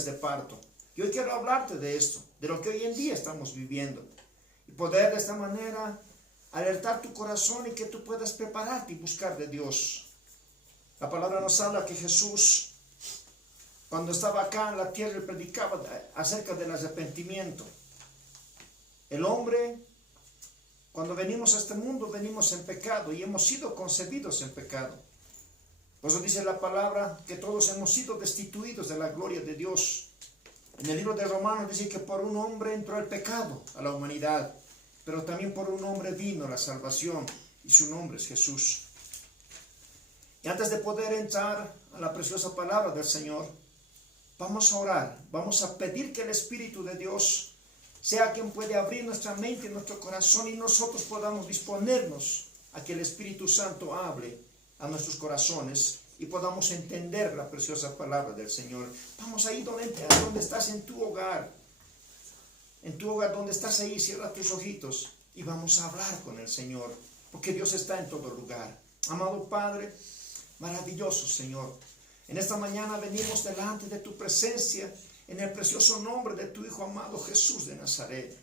situaciones de parto. Y hoy quiero hablarte de esto, de lo que hoy en día estamos viviendo. Y poder de esta manera alertar tu corazón y que tú puedas prepararte y buscar de Dios. La palabra nos habla que Jesús, cuando estaba acá en la tierra, predicaba acerca del arrepentimiento. El hombre, cuando venimos a este mundo, venimos en pecado y hemos sido concebidos en pecado. Por eso dice la palabra que todos hemos sido destituidos de la gloria de Dios. En el libro de Romanos dice que por un hombre entró el pecado a la humanidad, pero también por un hombre vino la salvación, y su nombre es Jesús. Y antes de poder entrar a la preciosa palabra del Señor, vamos a orar, vamos a pedir que el Espíritu de Dios sea quien puede abrir nuestra mente y nuestro corazón, y nosotros podamos disponernos a que el Espíritu Santo hable a nuestros corazones y podamos entender la preciosa palabra del Señor. Vamos ahí donde estás, en tu hogar donde estás ahí, cierra tus ojitos y vamos a hablar con el Señor, porque Dios está en todo lugar. Amado Padre, maravilloso Señor, en esta mañana venimos delante de tu presencia en el precioso nombre de tu Hijo amado Jesús de Nazaret.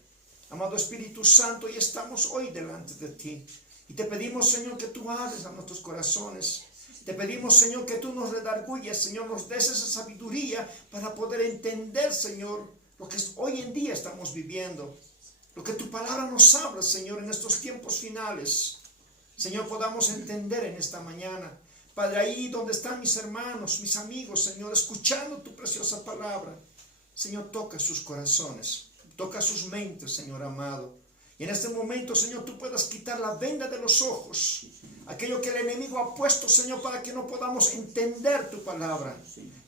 Amado Espíritu Santo, y estamos hoy delante de ti y te pedimos, Señor, que tú hables a nuestros corazones. Te pedimos, Señor, que tú nos redarguyas, Señor, nos des esa sabiduría para poder entender, Señor, lo que hoy en día estamos viviendo, lo que tu palabra nos habla, Señor, en estos tiempos finales. Señor, podamos entender en esta mañana. Padre, ahí donde están mis hermanos, mis amigos, Señor, escuchando tu preciosa palabra, Señor, toca sus corazones, toca sus mentes, Señor amado. Y en este momento, Señor, tú puedas quitar la venda de los ojos, aquello que el enemigo ha puesto, Señor, para que no podamos entender tu palabra,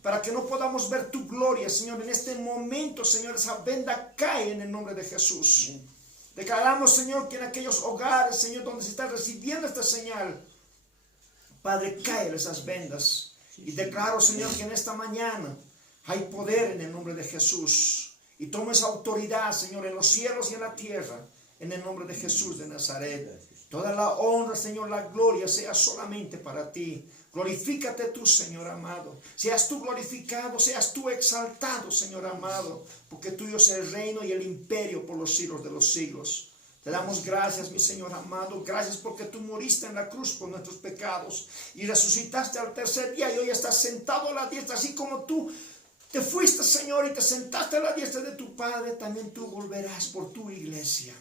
para que no podamos ver tu gloria, Señor. En este momento, Señor, esa venda cae en el nombre de Jesús. Declaramos, Señor, que en aquellos hogares, Señor, donde se está recibiendo esta señal, Padre, caen esas vendas. Y declaro, Señor, que en esta mañana hay poder en el nombre de Jesús. Y tomo esa autoridad, Señor, en los cielos y en la tierra, en el nombre de Jesús de Nazaret. Toda la honra, Señor, la gloria sea solamente para ti. Glorifícate tú, Señor amado. Seas tú glorificado, seas tú exaltado, Señor amado, porque tuyo es el reino y el imperio por los siglos de los siglos. Te damos gracias, mi Señor amado. Gracias porque tú moriste en la cruz por nuestros pecados y resucitaste al tercer día, y hoy estás sentado a la diestra, así como tú te fuiste, Señor, y te sentaste a la diestra de tu Padre. También tú volverás por tu iglesia.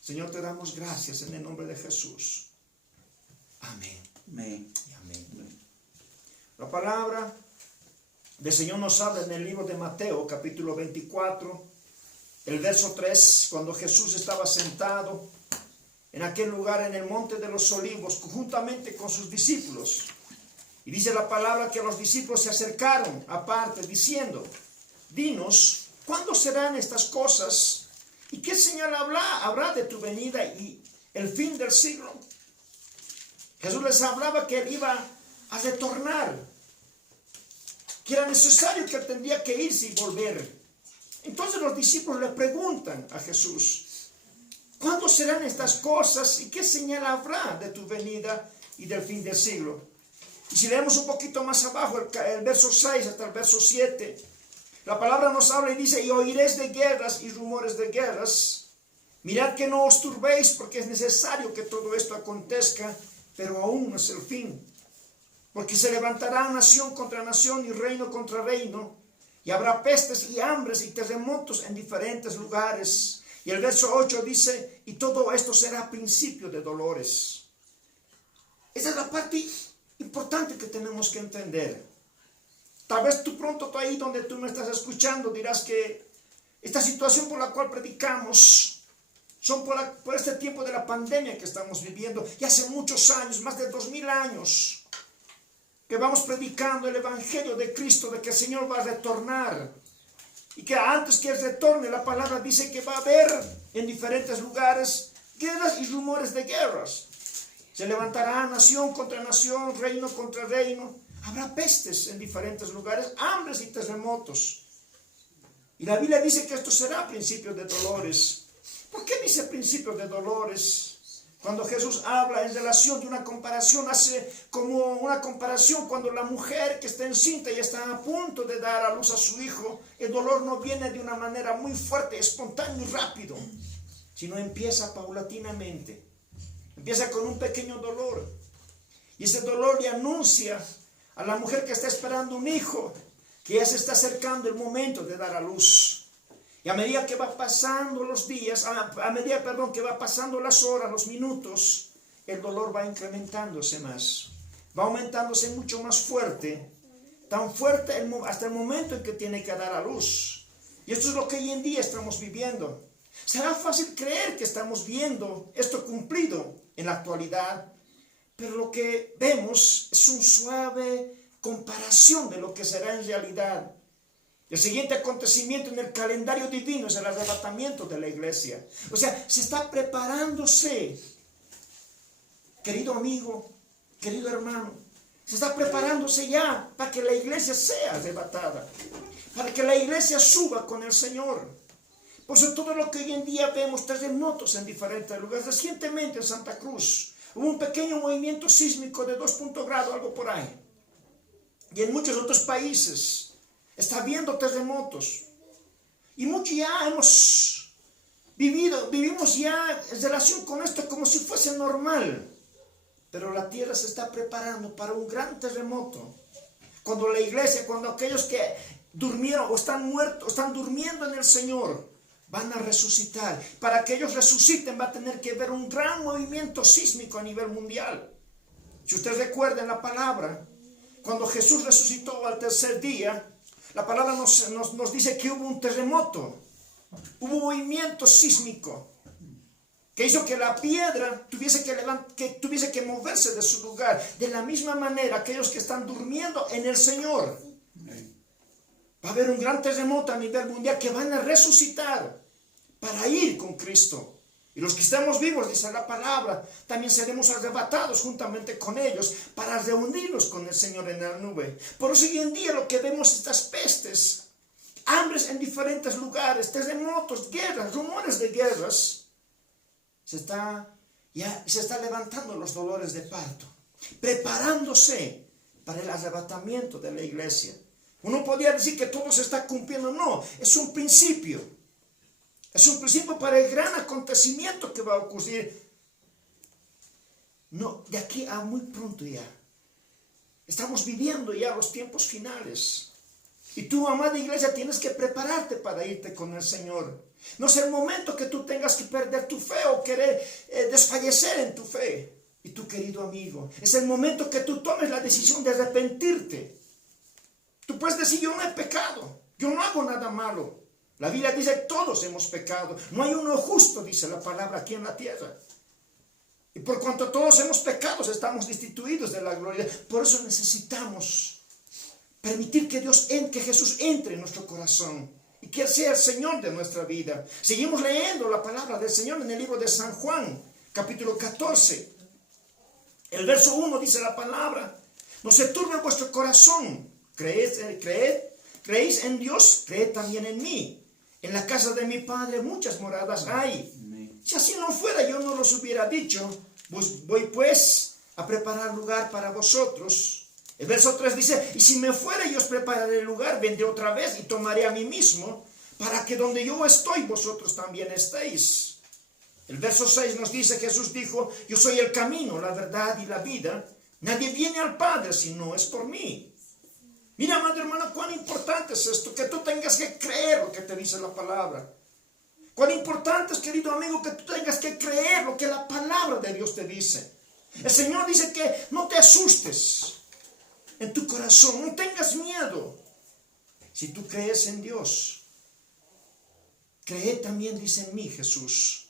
Señor, te damos gracias en el nombre de Jesús. Amén. Amén. Y amén. La palabra del Señor nos habla en el libro de Mateo, capítulo 24, el verso 3, cuando Jesús estaba sentado en aquel lugar en el monte de los olivos, juntamente con sus discípulos. Y dice la palabra que los discípulos se acercaron aparte, diciendo: dinos, ¿cuándo serán estas cosas? ¿Y qué señal habrá de tu venida y el fin del siglo? Jesús les hablaba que él iba a retornar, que era necesario, que él tendría que irse y volver. Entonces los discípulos le preguntan a Jesús: ¿cuándo serán estas cosas y qué señal habrá de tu venida y del fin del siglo? Y si leemos un poquito más abajo, el verso 6 hasta el verso 7, la palabra nos habla y dice: y oiréis de guerras y rumores de guerras. Mirad que no os turbéis, porque es necesario que todo esto acontezca, pero aún no es el fin. Porque se levantará nación contra nación y reino contra reino, y habrá pestes y hambres y terremotos en diferentes lugares. Y el verso 8 dice: y todo esto será principio de dolores. Esa es la parte importante que tenemos que entender. Tal vez tú ahí donde tú me estás escuchando dirás que esta situación por la cual predicamos son por este tiempo de la pandemia que estamos viviendo, y hace muchos años, más de 2000 años, que vamos predicando el Evangelio de Cristo, de que el Señor va a retornar, y que antes que Él retorne, la palabra dice que va a haber en diferentes lugares guerras y rumores de guerras. Se levantará nación contra nación, reino contra reino. Habrá pestes en diferentes lugares, hambres y terremotos. Y la Biblia dice que esto será principio de dolores. ¿Por qué dice principio de dolores? Cuando Jesús habla en relación de una comparación, hace como una comparación cuando la mujer que está encinta y está a punto de dar a luz a su hijo, el dolor no viene de una manera muy fuerte, espontáneo y rápido, sino empieza paulatinamente. Empieza con un pequeño dolor. Y ese dolor le anuncia a la mujer que está esperando un hijo que ya se está acercando el momento de dar a luz. Y a medida que va pasando los días, a medida que va pasando las horas, los minutos, el dolor va incrementándose más. Va aumentándose mucho más fuerte. Tan fuerte hasta el momento en que tiene que dar a luz. Y esto es lo que hoy en día estamos viviendo. Será fácil creer que estamos viendo esto cumplido en la actualidad. Pero lo que vemos es una suave comparación de lo que será en realidad. El siguiente acontecimiento en el calendario divino es el arrebatamiento de la iglesia. O sea, se está preparándose, querido amigo, querido hermano, se está preparándose ya para que la iglesia sea arrebatada, para que la iglesia suba con el Señor. Por eso todo lo que hoy en día vemos, terremotos en diferentes lugares. Recientemente en Santa Cruz hubo un pequeño movimiento sísmico de 2 grados, algo por ahí. Y en muchos otros países está habiendo terremotos. Y muchos ya vivimos ya en relación con esto como si fuese normal. Pero la tierra se está preparando para un gran terremoto. Cuando la iglesia, cuando aquellos que durmieron o están muertos, están durmiendo en el Señor, van a resucitar. Para que ellos resuciten va a tener que haber un gran movimiento sísmico a nivel mundial. Si ustedes recuerdan la palabra, cuando Jesús resucitó al tercer día, la palabra nos dice que hubo un terremoto, hubo un movimiento sísmico que hizo que la piedra tuviese que moverse de su lugar. De la misma manera, aquellos que están durmiendo en el Señor, va a haber un gran terremoto a nivel mundial que van a resucitar para ir con Cristo. Y los que estamos vivos, dice la palabra, también seremos arrebatados juntamente con ellos para reunirnos con el Señor en la nube. Por eso hoy en día lo que vemos es estas pestes, hambres en diferentes lugares, terremotos, guerras, rumores de guerras. Se está levantando los dolores de parto, preparándose para el arrebatamiento de la iglesia. Uno podría decir que todo se está cumpliendo. No, es un principio. Es un principio para el gran acontecimiento que va a ocurrir. No, de aquí a muy pronto ya. Estamos viviendo ya los tiempos finales. Y tú, amada iglesia, tienes que prepararte para irte con el Señor. No es el momento que tú tengas que perder tu fe o querer desfallecer en tu fe. Y tú, querido amigo, es el momento que tú tomes la decisión de arrepentirte. Tú puedes decir, yo no he pecado, yo no hago nada malo. La Biblia dice, todos hemos pecado. No hay uno justo, dice la palabra, aquí en la tierra. Y por cuanto todos hemos pecado, estamos destituidos de la gloria. Por eso necesitamos permitir que Jesús entre en nuestro corazón y que Él sea el Señor de nuestra vida. Seguimos leyendo la palabra del Señor en el libro de San Juan, capítulo 14. El verso 1 dice la palabra: no se turbe vuestro corazón. ¿Creéis en Dios? Creed también en mí. En la casa de mi Padre muchas moradas hay. Si así no fuera, yo no los hubiera dicho. Voy pues a preparar lugar para vosotros. El verso 3 dice: y si me fuera, yo os prepararé el lugar, vendré otra vez y tomaré a mí mismo, para que donde yo estoy, vosotros también estéis. El verso 6 nos dice: Jesús dijo: yo soy el camino, la verdad y la vida. Nadie viene al Padre si no es por mí. Mira, amado hermano, cuán importante es esto, que tú tengas que creer lo que te dice la palabra. Cuán importante es, querido amigo, que tú tengas que creer lo que la palabra de Dios te dice. El Señor dice que no te asustes en tu corazón, no tengas miedo. Si tú crees en Dios, cree también, dice, en mí, Jesús.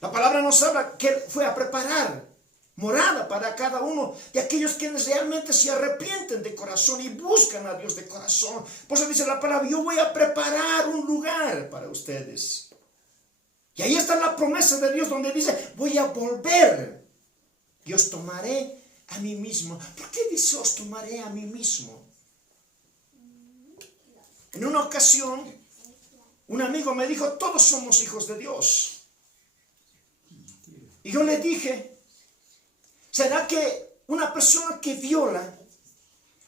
La palabra nos habla que Él fue a preparar morada para cada uno de aquellos quienes realmente se arrepienten de corazón y buscan a Dios de corazón. Por eso dice la palabra: yo voy a preparar un lugar para ustedes. Y ahí está la promesa de Dios, donde dice: voy a volver y os tomaré a mí mismo. ¿Por qué dice os tomaré a mí mismo? En una ocasión, un amigo me dijo: todos somos hijos de Dios. Y yo le dije, ¿será que una persona que viola,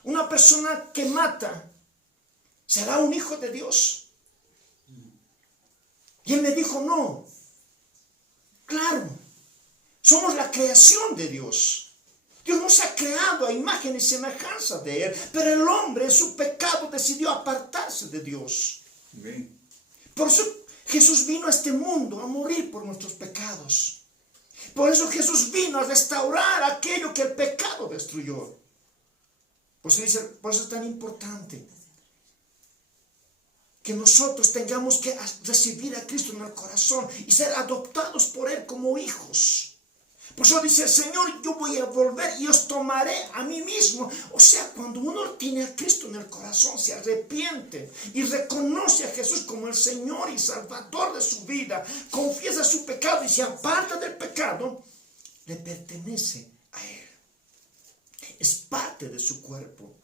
una persona que mata, será un hijo de Dios? Y él me dijo, no. Claro, somos la creación de Dios. Dios nos ha creado a imagen y semejanza de Él, pero el hombre en su pecado decidió apartarse de Dios. Amén. Por eso Jesús vino a este mundo a morir por nuestros pecados. Por eso Jesús vino a restaurar aquello que el pecado destruyó. Por eso es tan importante que nosotros tengamos que recibir a Cristo en el corazón y ser adoptados por Él como hijos. Por eso dice el Señor, yo voy a volver y os tomaré a mí mismo. O sea, cuando uno tiene a Cristo en el corazón, se arrepiente y reconoce a Jesús como el Señor y Salvador de su vida, confiesa su pecado y se aparta del pecado, le pertenece a Él. Es parte de su cuerpo.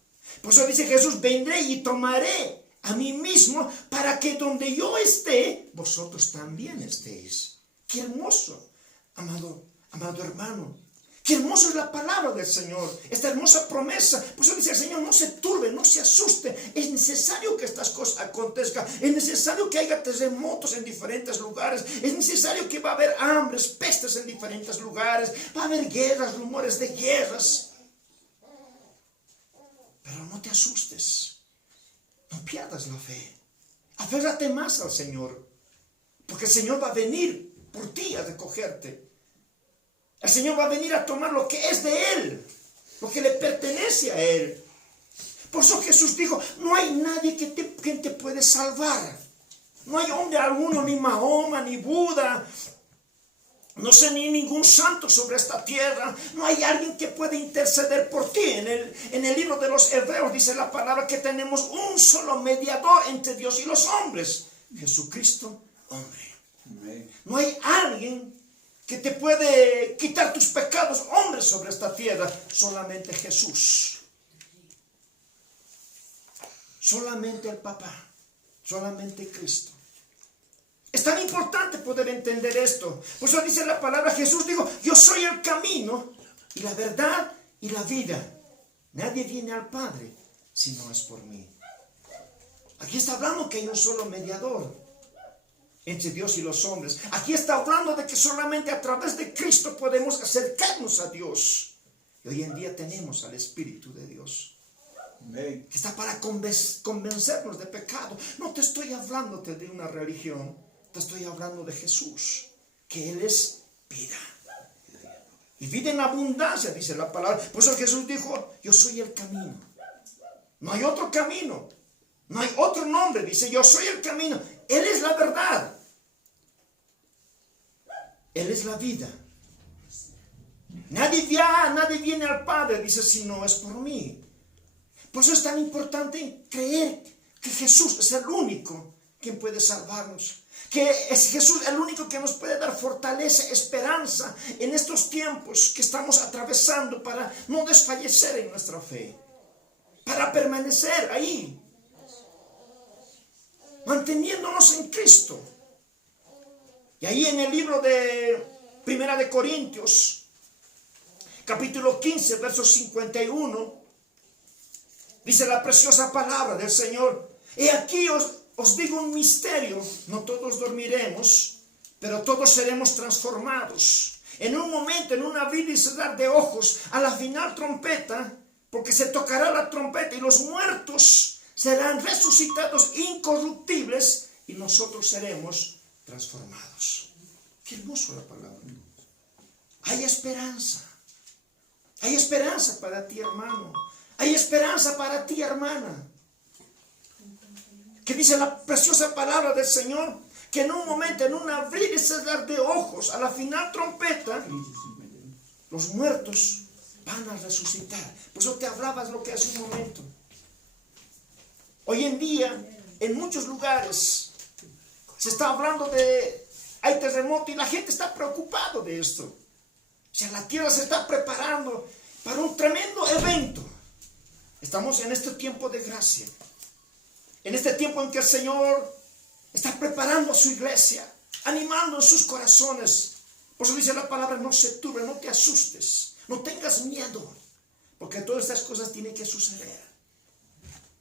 Por eso dice Jesús, vendré y tomaré a mí mismo para que donde yo esté, vosotros también estéis. Qué hermoso, amado hermano. Qué hermosa es la palabra del Señor, esta hermosa promesa. Por eso dice el Señor, no se turbe, no se asuste. Es necesario que estas cosas acontezcan. Es necesario que haya terremotos en diferentes lugares. Es necesario que va a haber hambres, pestes en diferentes lugares. Va a haber guerras, rumores de guerras. Pero no te asustes. No pierdas la fe. Aférrate más al Señor. Porque el Señor va a venir por ti a recogerte. El Señor va a venir a tomar lo que es de Él, lo que le pertenece a Él. Por eso Jesús dijo, no hay nadie quien te puede salvar. No hay hombre alguno, ni Mahoma, ni Buda, no sé, ni ningún santo sobre esta tierra. No hay alguien que pueda interceder por ti. En el libro de los Hebreos dice la palabra que tenemos un solo mediador entre Dios y los hombres, Jesucristo, hombre. Amén. No hay alguien que te puede quitar tus pecados, hombre, sobre esta tierra. Solamente Jesús. Solamente el Papá. Solamente Cristo. Es tan importante poder entender esto. Por eso dice la palabra, Jesús dijo, yo soy el camino y la verdad y la vida. Nadie viene al Padre si no es por mí. Aquí está hablando que hay un solo mediador entre Dios y los hombres. Aquí está hablando de que solamente a través de Cristo podemos acercarnos a Dios. Y hoy en día tenemos al Espíritu de Dios. Amén. Que está para convencernos de pecado. No te estoy hablando de una religión. Te estoy hablando de Jesús. Que Él es vida. Y vida en abundancia, dice la palabra. Por eso Jesús dijo, yo soy el camino. No hay otro camino. No hay otro nombre. Dice, yo soy el camino. Él es la verdad. Él es la vida. Nadie viene al Padre, dice, si no es por mí. Por eso es tan importante creer que Jesús es el único quien puede salvarnos. Que es Jesús el único que nos puede dar fortaleza, esperanza en estos tiempos que estamos atravesando para no desfallecer en nuestra fe. Para permanecer ahí. Manteniéndonos en Cristo. Y ahí en el libro de Primera de Corintios, capítulo 15, verso 51, dice la preciosa palabra del Señor. He aquí os digo un misterio, no todos dormiremos, pero todos seremos transformados. En un momento, en un abrir y cerrar de ojos, a la final trompeta, porque se tocará la trompeta y los muertos serán resucitados incorruptibles y nosotros seremos transformados. Qué hermoso la palabra. Hay esperanza. Hay esperanza para ti, hermano. Hay esperanza para ti, hermana. Que dice la preciosa palabra del Señor, que en un momento, en un abrir y cerrar de ojos, a la final trompeta, los muertos van a resucitar. Por eso te hablabas lo que hace un momento. Hoy en día, en muchos lugares, se está hablando de, hay terremoto y la gente está preocupada de esto. O sea, la tierra se está preparando para un tremendo evento. Estamos en este tiempo de gracia. En este tiempo en que el Señor está preparando a su iglesia, animando en sus corazones Por eso dice la palabra, no se turbe, no te asustes, no tengas miedo, porque todas estas cosas tienen que suceder.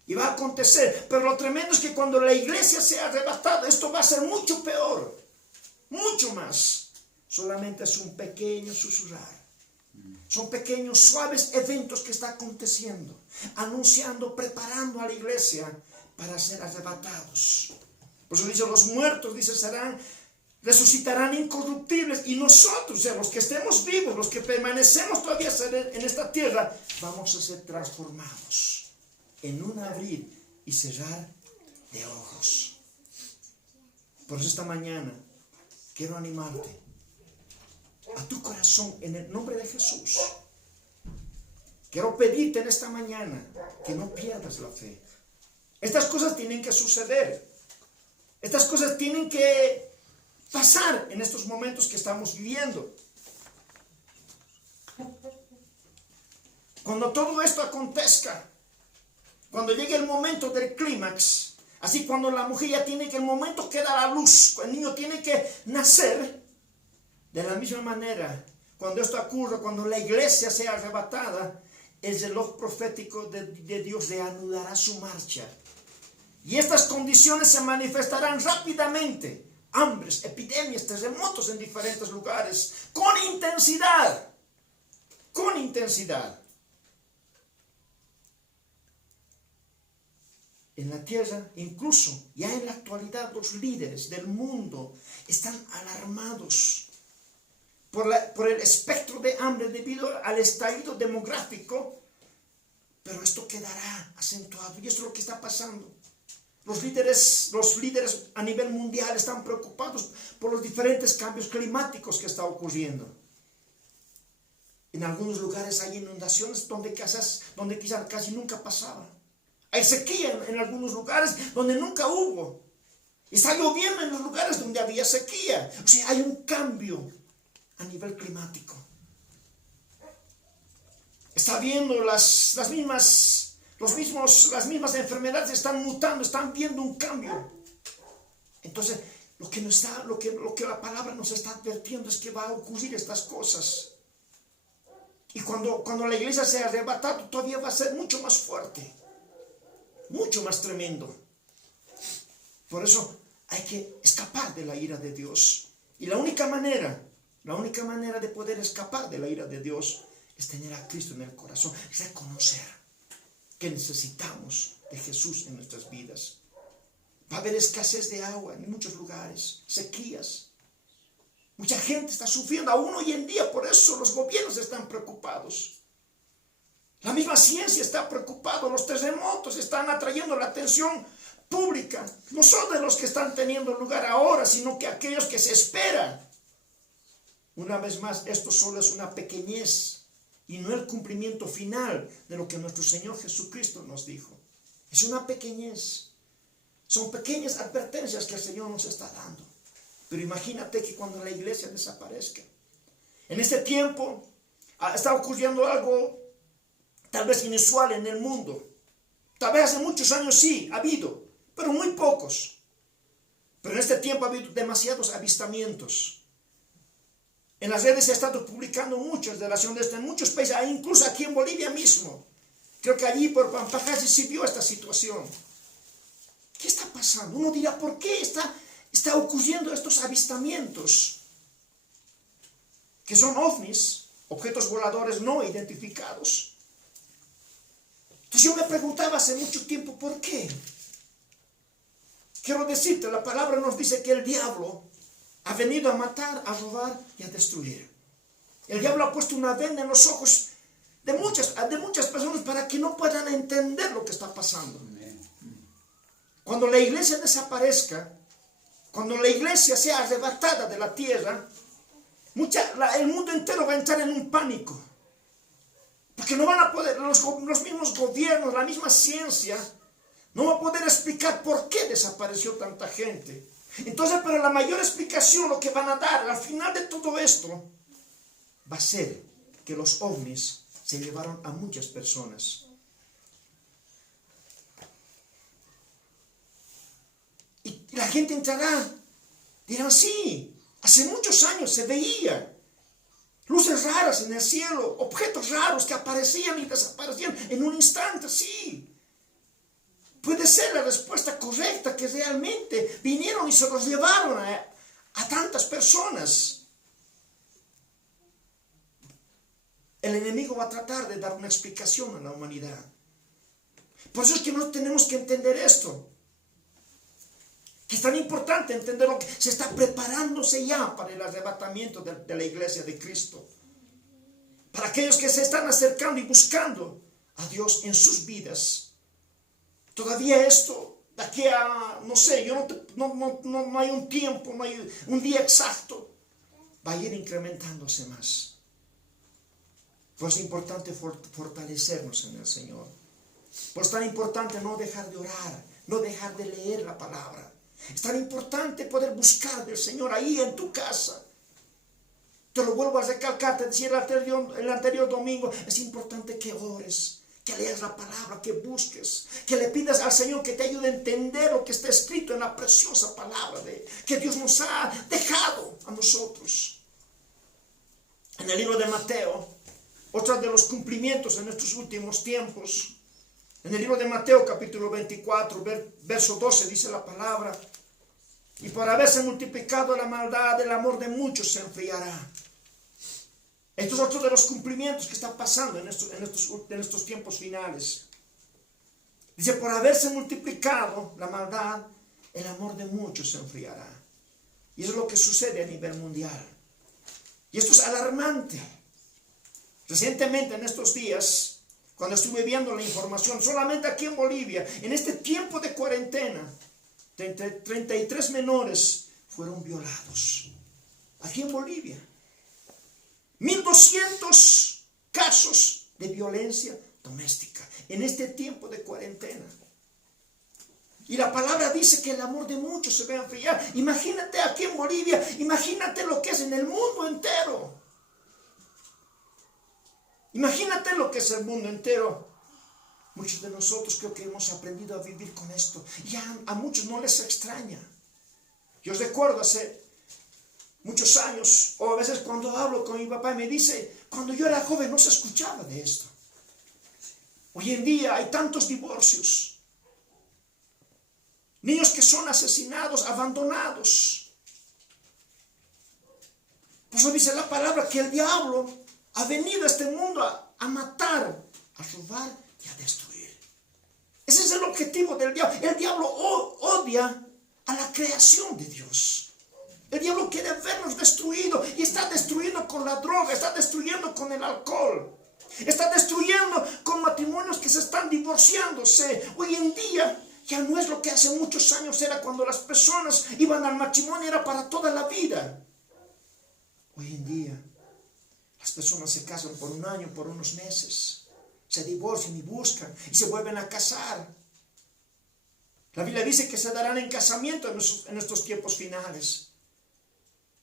Y va a acontecer, pero lo tremendo es que cuando la iglesia sea arrebatada, esto va a ser mucho peor, mucho más. Solamente es un pequeño susurrar. Son pequeños, suaves eventos que están aconteciendo, anunciando, preparando a la iglesia para ser arrebatados. Por eso dice, los muertos, dice, resucitarán incorruptibles, y nosotros, o sea, los que estemos vivos, los que permanecemos todavía en esta tierra, vamos a ser transformados en un abrir y cerrar de ojos. Por eso esta mañana quiero animarte a tu corazón en el nombre de Jesús. Quiero pedirte en esta mañana que no pierdas la fe. Estas cosas tienen que suceder. Estas cosas tienen que pasar en estos momentos que estamos viviendo. Cuando todo esto acontezca, cuando llegue el momento del clímax, así cuando la mujer ya tiene que, el momento que da la luz, cuando el niño tiene que nacer, de la misma manera, cuando esto ocurra, cuando la iglesia sea arrebatada, el reloj profético de Dios reanudará su marcha. Y estas condiciones se manifestarán rápidamente. Hambres, epidemias, terremotos en diferentes lugares, con intensidad. Con intensidad. En la tierra, incluso ya en la actualidad, los líderes del mundo están alarmados por el espectro de hambre debido al estallido demográfico, pero esto quedará acentuado, y esto es lo que está pasando. Los líderes a nivel mundial están preocupados por los diferentes cambios climáticos que están ocurriendo. En algunos lugares hay inundaciones donde quizás casi nunca pasaba. Hay sequía en algunos lugares donde nunca hubo. Está lloviendo en los lugares donde había sequía. O sea, hay un cambio a nivel climático. Está viendo las mismas enfermedades están mutando, están viendo un cambio. Entonces, lo que la palabra nos está advirtiendo es que va a ocurrir estas cosas. Y cuando la iglesia sea arrebatada, todavía va a ser mucho más fuerte, mucho más tremendo. Por eso hay que escapar de la ira de Dios. Y la única manera de poder escapar de la ira de Dios es tener a Cristo en el corazón, reconocer que necesitamos de Jesús en nuestras vidas. Va a haber escasez de agua en muchos lugares, sequías. Mucha gente está sufriendo aún hoy en día, por eso los gobiernos están preocupados. La misma ciencia está preocupada, los terremotos están atrayendo la atención pública. No son de los que están teniendo lugar ahora, sino que aquellos que se esperan. Una vez más, esto solo es una pequeñez y no el cumplimiento final de lo que nuestro Señor Jesucristo nos dijo. Es una pequeñez. Son pequeñas advertencias que el Señor nos está dando. Pero imagínate que cuando la iglesia desaparezca, en este tiempo está ocurriendo algo tal vez inusual en el mundo. Tal vez hace muchos años sí, ha habido, pero muy pocos. Pero en este tiempo ha habido demasiados avistamientos. En las redes se ha estado publicando mucho en relación de esto en muchos países, incluso aquí en Bolivia mismo. Creo que allí por Pampajás se vio esta situación. ¿Qué está pasando? Uno dirá, ¿por qué está ocurriendo estos avistamientos? Que son ovnis, objetos voladores no identificados. Entonces yo me preguntaba hace mucho tiempo, ¿por qué? Quiero decirte, la palabra nos dice que el diablo ha venido a matar, a robar y a destruir. El diablo ha puesto una venda en los ojos de muchas personas para que no puedan entender lo que está pasando. Cuando la iglesia desaparezca, cuando la iglesia sea arrebatada de la tierra, el mundo entero va a entrar en un pánico. Porque no van a poder, los mismos gobiernos, la misma ciencia, no va a poder explicar por qué desapareció tanta gente. Entonces, pero la mayor explicación, lo que van a dar al final de todo esto, va a ser que los ovnis se llevaron a muchas personas. Y la gente entrará, dirán, sí, Hace muchos años se veía luces raras en el cielo, objetos raros que aparecían y desaparecían en un instante, sí. Puede ser la respuesta correcta, que realmente vinieron y se los llevaron a tantas personas. El enemigo va a tratar de dar una explicación a la humanidad. Por eso es que no tenemos que entender esto. Que es tan importante entender lo que se está preparándose ya para el arrebatamiento de la iglesia de Cristo. Para aquellos que se están acercando y buscando a Dios en sus vidas. Todavía esto, de aquí a, no sé, no hay un tiempo, no hay un día exacto. Va a ir incrementándose más. Pues es importante fortalecernos en el Señor. Pues es tan importante no dejar de orar, no dejar de leer la palabra. Es tan importante poder buscar del Señor ahí en tu casa. Te lo vuelvo a recalcar, te decía el anterior domingo, es importante que ores, que leas la palabra, que busques, que le pidas al Señor que te ayude a entender lo que está escrito en la preciosa palabra que Dios nos ha dejado a nosotros. En el libro de Mateo, otro de los cumplimientos en estos últimos tiempos, en el libro de Mateo capítulo 24, verso 12 dice la palabra: y por haberse multiplicado la maldad, el amor de muchos se enfriará. Esto es otro de los cumplimientos que están pasando en estos tiempos finales. Dice, por haberse multiplicado la maldad, el amor de muchos se enfriará. Y eso es lo que sucede a nivel mundial. Y esto es alarmante. Recientemente, en estos días, cuando estuve viendo la información, solamente aquí en Bolivia, en este tiempo de cuarentena, 33 menores fueron violados. Aquí en Bolivia. 1.200 casos de violencia doméstica en este tiempo de cuarentena. Y la palabra dice que el amor de muchos se va a enfriar. Imagínate aquí en Bolivia, imagínate lo que es en el mundo entero. Imagínate lo que es el mundo entero. Muchos de nosotros creo que hemos aprendido a vivir con esto. Y a muchos no les extraña. Yo recuerdo hace muchos años, o a veces cuando hablo con mi papá, me dice, cuando yo era joven no se escuchaba de esto. Hoy en día hay tantos divorcios. Niños que son asesinados, abandonados. Por eso dice la palabra que el diablo ha venido a este mundo a matar, a robar y a destruir. Ese es el objetivo del diablo. El diablo odia a la creación de Dios. El diablo quiere vernos destruidos y está destruyendo con la droga, está destruyendo con el alcohol, está destruyendo con matrimonios que se están divorciándose. Hoy en día ya no es lo que hace muchos años era, cuando las personas iban al matrimonio, era para toda la vida. Hoy en día las personas se casan por un año, por unos meses, se divorcian y buscan y se vuelven a casar. La Biblia dice que se darán en casamiento en estos tiempos finales.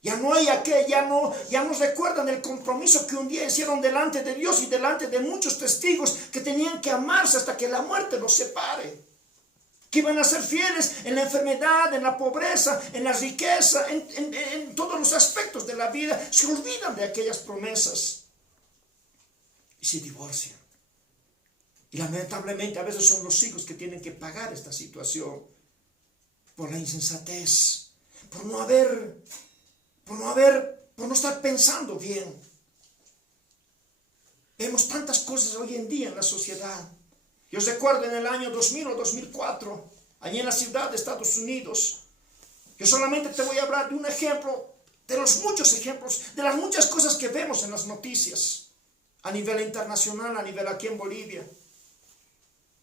Ya no hay aquel, ya no recuerdan el compromiso que un día hicieron delante de Dios y delante de muchos testigos, que tenían que amarse hasta que la muerte los separe. Que iban a ser fieles en la enfermedad, en la pobreza, en la riqueza, en todos los aspectos de la vida. Se olvidan de aquellas promesas y se divorcian. Y lamentablemente a veces son los hijos que tienen que pagar esta situación por la insensatez, por no estar pensando bien. Vemos tantas cosas hoy en día en la sociedad. Yo recuerdo en el año 2000 o 2004, allí en la ciudad de Estados Unidos, yo solamente te voy a hablar de un ejemplo, de los muchos ejemplos, de las muchas cosas que vemos en las noticias, a nivel internacional, a nivel aquí en Bolivia.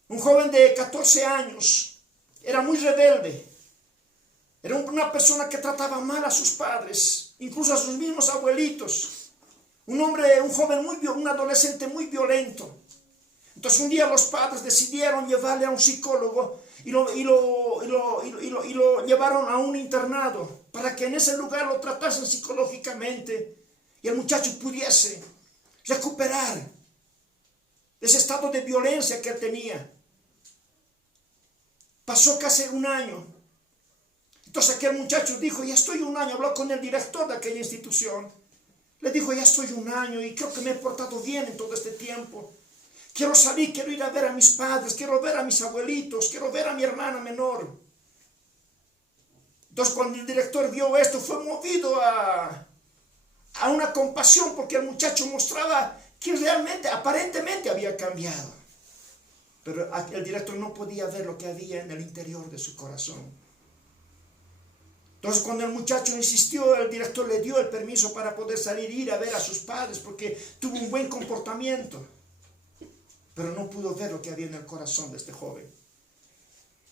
Un joven de 14 años, era muy rebelde. Era una persona que trataba mal a sus padres, incluso a sus mismos abuelitos. Un adolescente muy violento. Entonces un día los padres decidieron llevarle a un psicólogo y lo llevaron a un internado para que en ese lugar lo tratasen psicológicamente y el muchacho pudiese recuperar de ese estado de violencia que él tenía. Pasó casi un año. Entonces aquel muchacho dijo, ya estoy un año, habló con el director de aquella institución. Le dijo, ya estoy un año y creo que me he portado bien en todo este tiempo. Quiero salir, quiero ir a ver a mis padres, quiero ver a mis abuelitos, quiero ver a mi hermana menor. Entonces cuando el director vio esto, fue movido a una compasión, porque el muchacho mostraba que realmente, aparentemente había cambiado. Pero el director no podía ver lo que había en el interior de su corazón. Entonces cuando el muchacho insistió, el director le dio el permiso para poder salir e ir a ver a sus padres, porque tuvo un buen comportamiento. Pero no pudo ver lo que había en el corazón de este joven.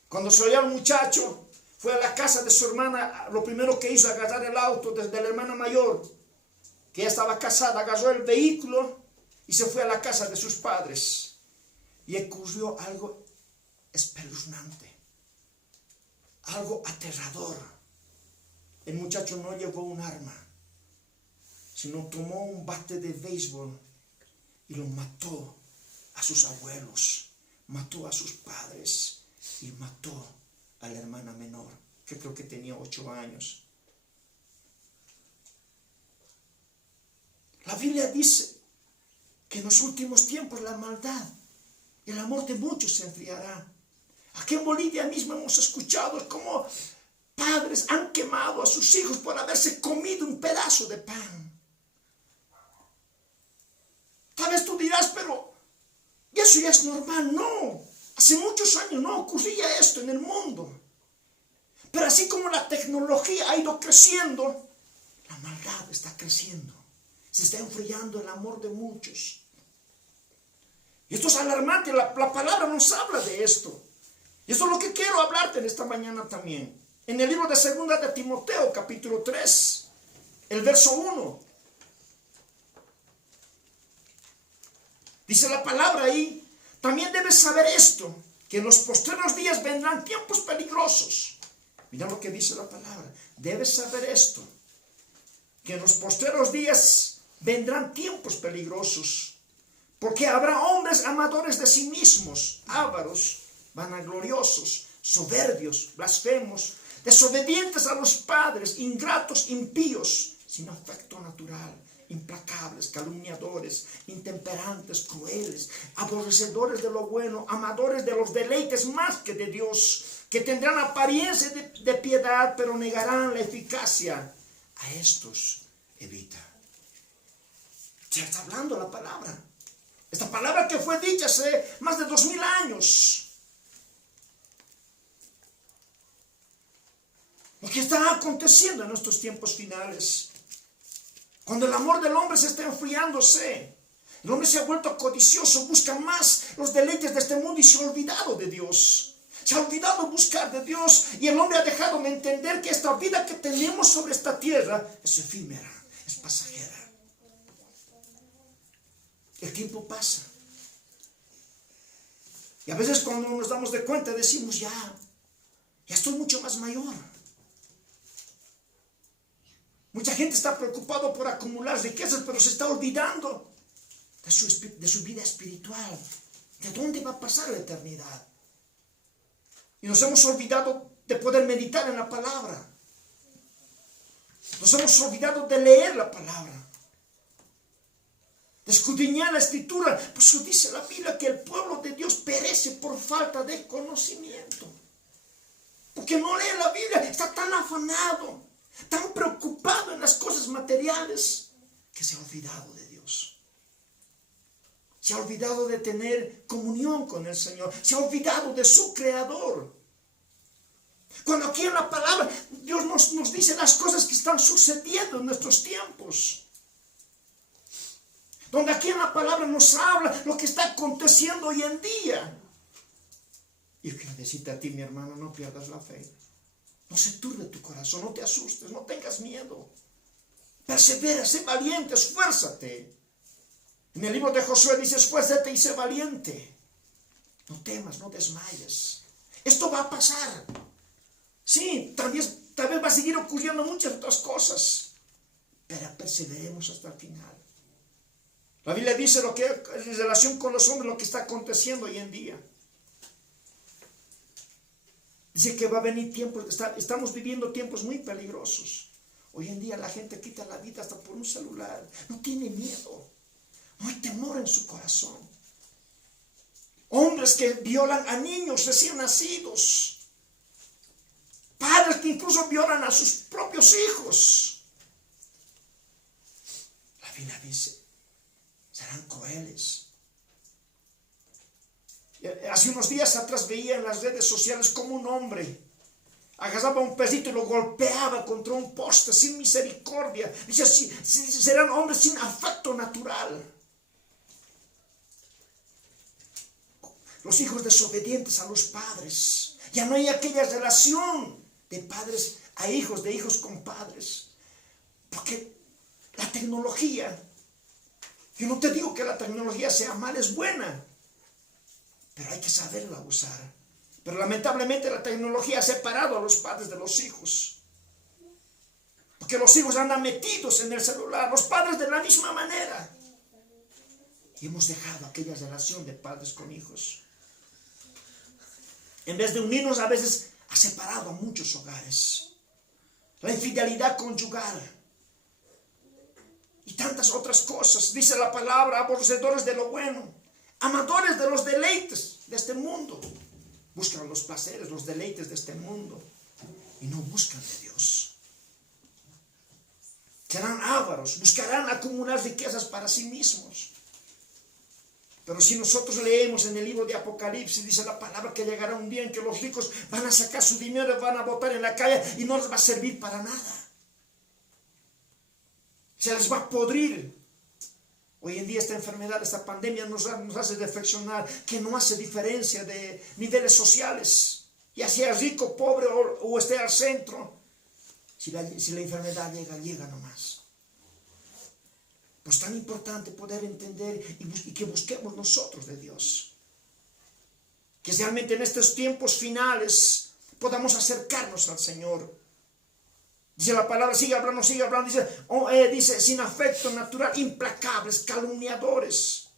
Cuando salió el muchacho, fue a la casa de su hermana, lo primero que hizo, agarrar el auto desde la hermana mayor, que ya estaba casada, agarró el vehículo y se fue a la casa de sus padres. Y ocurrió algo espeluznante, algo aterrador. El muchacho no llevó un arma, sino tomó un bate de béisbol y lo mató a sus abuelos, mató a sus padres y mató a la hermana menor, que creo que tenía 8 años. La Biblia dice que en los últimos tiempos la maldad y el amor de muchos se enfriará. Aquí en Bolivia mismo hemos escuchado cómo padres han quemado a sus hijos por haberse comido un pedazo de pan. Tal vez tú dirás, pero eso ya es normal. No, hace muchos años no ocurría esto en el mundo. Pero así como la tecnología ha ido creciendo, la maldad está creciendo. Se está enfriando el amor de muchos. Y esto es alarmante, la palabra nos habla de esto. Y esto es lo que quiero hablarte en esta mañana también. En el libro de 2 de Timoteo, capítulo 3, el verso 1. Dice la palabra ahí, también debes saber esto, que en los postreros días vendrán tiempos peligrosos. Mira lo que dice la palabra. Debes saber esto, que en los postreros días vendrán tiempos peligrosos, porque habrá hombres amadores de sí mismos, ávaros, vanagloriosos, soberbios, blasfemos, desobedientes a los padres, ingratos, impíos, sin afecto natural, implacables, calumniadores, intemperantes, crueles, aborrecedores de lo bueno, amadores de los deleites más que de Dios, que tendrán apariencia de piedad, pero negarán la eficacia. A estos evita. Ya está hablando la palabra. Esta palabra que fue dicha hace más de 2000 años. Lo que está aconteciendo en nuestros tiempos finales. Cuando el amor del hombre se está enfriándose, el hombre se ha vuelto codicioso, busca más los deleites de este mundo y se ha olvidado de Dios. Se ha olvidado buscar de Dios y el hombre ha dejado de entender que esta vida que tenemos sobre esta tierra es efímera, es pasajera. El tiempo pasa. Y a veces cuando nos damos de cuenta decimos ya estoy mucho más mayor. Mucha gente está preocupado por acumular riquezas, pero se está olvidando de su vida espiritual. ¿De dónde va a pasar la eternidad? Y nos hemos olvidado de poder meditar en la palabra. Nos hemos olvidado de leer la palabra. De escudriñar la escritura. Por eso dice la Biblia que el pueblo de Dios perece por falta de conocimiento. Porque no lee la Biblia, está tan afanado, tan preocupado en las cosas materiales, que se ha olvidado de Dios. Se ha olvidado de tener comunión con el Señor. Se ha olvidado de su Creador. Cuando aquí en la palabra Dios nos dice las cosas que están sucediendo en nuestros tiempos. Donde aquí en la palabra nos habla lo que está aconteciendo hoy en día. Y yo quiero decirte a ti, mi hermano, no pierdas la fe. No se turbe tu corazón, no te asustes, no tengas miedo. Persevera, sé valiente, esfuérzate. En el libro de Josué dice, esfuérzate y sé valiente. No temas, no desmayes. Esto va a pasar. Sí, tal vez va a seguir ocurriendo muchas otras cosas. Pero perseveremos hasta el final. La Biblia dice lo que en relación con los hombres, lo que está aconteciendo hoy en día. Dice que va a venir tiempos, estamos viviendo tiempos muy peligrosos. Hoy en día la gente quita la vida hasta por un celular. No tiene miedo. No hay temor en su corazón. Hombres que violan a niños recién nacidos. Padres que incluso violan a sus propios hijos. La Biblia dice, serán crueles. Hace unos días atrás veía en las redes sociales como un hombre agarraba un perrito y lo golpeaba contra un poste sin misericordia. Dice, serán hombres sin afecto natural. Los hijos desobedientes a los padres. Ya no hay aquella relación de padres a hijos, de hijos con padres. Porque la tecnología, yo no te digo que la tecnología sea mala, es buena. Pero hay que saberla usar. Pero lamentablemente la tecnología ha separado a los padres de los hijos. Porque los hijos andan metidos en el celular, los padres de la misma manera. Y hemos dejado aquella relación de padres con hijos. En vez de unirnos, a veces ha separado a muchos hogares. La infidelidad conyugal. Y tantas otras cosas. Dice la palabra, aborrecedores de lo bueno. Amadores de los deleites de este mundo. Buscan los placeres, los deleites de este mundo. Y no buscan de Dios. Serán ávaros. Buscarán acumular riquezas para sí mismos. Pero si nosotros leemos en el libro de Apocalipsis, dice la palabra que llegará un día en que los ricos van a sacar su dinero y van a botar en la calle y no les va a servir para nada. Se les va a podrir. Hoy en día esta enfermedad, esta pandemia nos hace reflexionar que no hace diferencia de niveles sociales. Ya sea rico, pobre o esté al centro. Si la enfermedad llega nomás. Pues tan importante poder entender y que busquemos nosotros de Dios. Que realmente en estos tiempos finales podamos acercarnos al Señor. Dice la palabra, sigue hablando, dice sin afecto natural, implacables, calumniadores.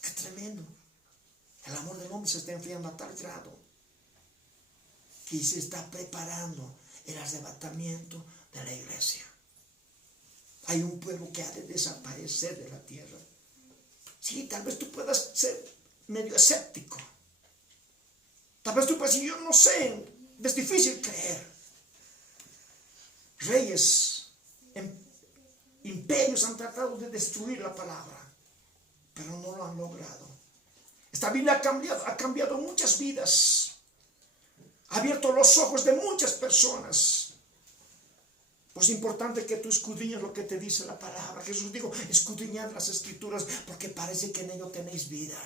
Qué tremendo. El amor del hombre se está enfriando a tal grado que se está preparando el arrebatamiento de la iglesia. Hay un pueblo que ha de desaparecer de la tierra. Sí, tal vez tú puedas ser medio escéptico. Tal vez tú puedas decir, yo no sé, es difícil creer. Reyes, imperios han tratado de destruir la palabra, pero no lo han logrado. Esta Biblia ha cambiado muchas vidas, ha abierto los ojos de muchas personas. Pues es importante que tú escudriñes lo que te dice la palabra. Jesús dijo, escudriñad las escrituras porque parece que en ello tenéis vida.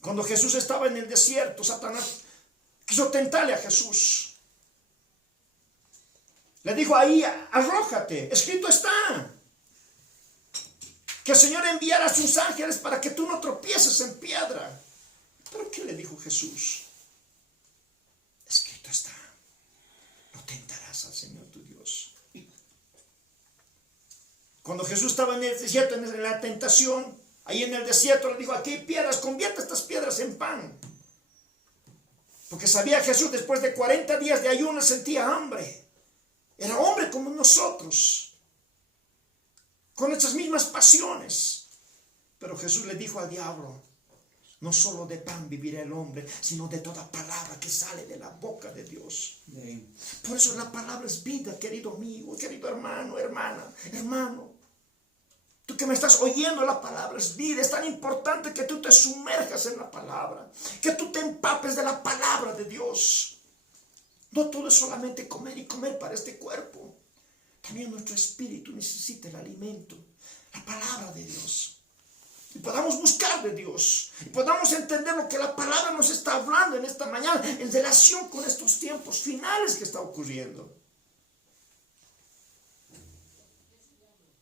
Cuando Jesús estaba en el desierto, Satanás quiso tentarle a Jesús. Le dijo, ahí, arrójate, escrito está. Que el Señor enviara a sus ángeles para que tú no tropieces en piedra. ¿Pero qué le dijo Jesús? Escrito está. No tentarás al Señor tu Dios. Cuando Jesús estaba en el desierto, en la tentación, ahí en el desierto le dijo, aquí hay piedras, convierte estas piedras en pan. Porque sabía Jesús, después de 40 días de ayuno sentía hambre. Era hombre como nosotros, con nuestras mismas pasiones. Pero Jesús le dijo al diablo, no solo de pan vivirá el hombre, sino de toda palabra que sale de la boca de Dios. Amén. Por eso la palabra es vida, querido amigo, querido hermano, hermano. Tú que me estás oyendo, la palabra es vida. Es tan importante que tú te sumerjas en la palabra, que tú te empapes de la palabra de Dios. No todo es solamente comer y comer para este cuerpo. También nuestro espíritu necesita el alimento, la palabra de Dios. Y podamos buscar de Dios. Y podamos entender lo que la palabra nos está hablando en esta mañana en relación con estos tiempos finales que está ocurriendo.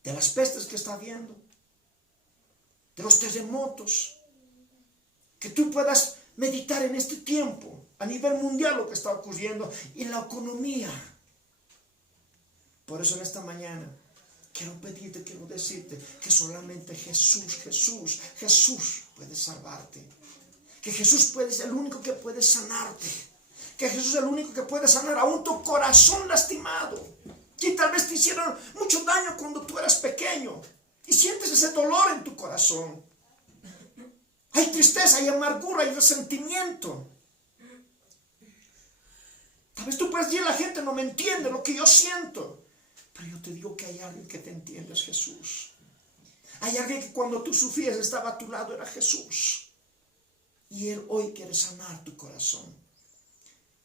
De las pestes que está habiendo. De los terremotos. Que tú puedas meditar en este tiempo. A nivel mundial lo que está ocurriendo y en la economía. Por eso en esta mañana quiero pedirte, quiero decirte que solamente Jesús puede salvarte. que Jesús es el único que puede sanarte, que Jesús es el único que puede sanar aún tu corazón lastimado. Y tal vez te hicieron mucho daño cuando tú eras pequeño y sientes ese dolor en tu corazón. Hay tristeza, hay amargura, hay resentimiento. Tal vez tú puedes decir, la gente no me entiende lo que yo siento. Pero yo te digo que hay alguien que te entiende, es Jesús. Hay alguien que cuando tú sufrías estaba a tu lado, era Jesús. Y Él hoy quiere sanar tu corazón.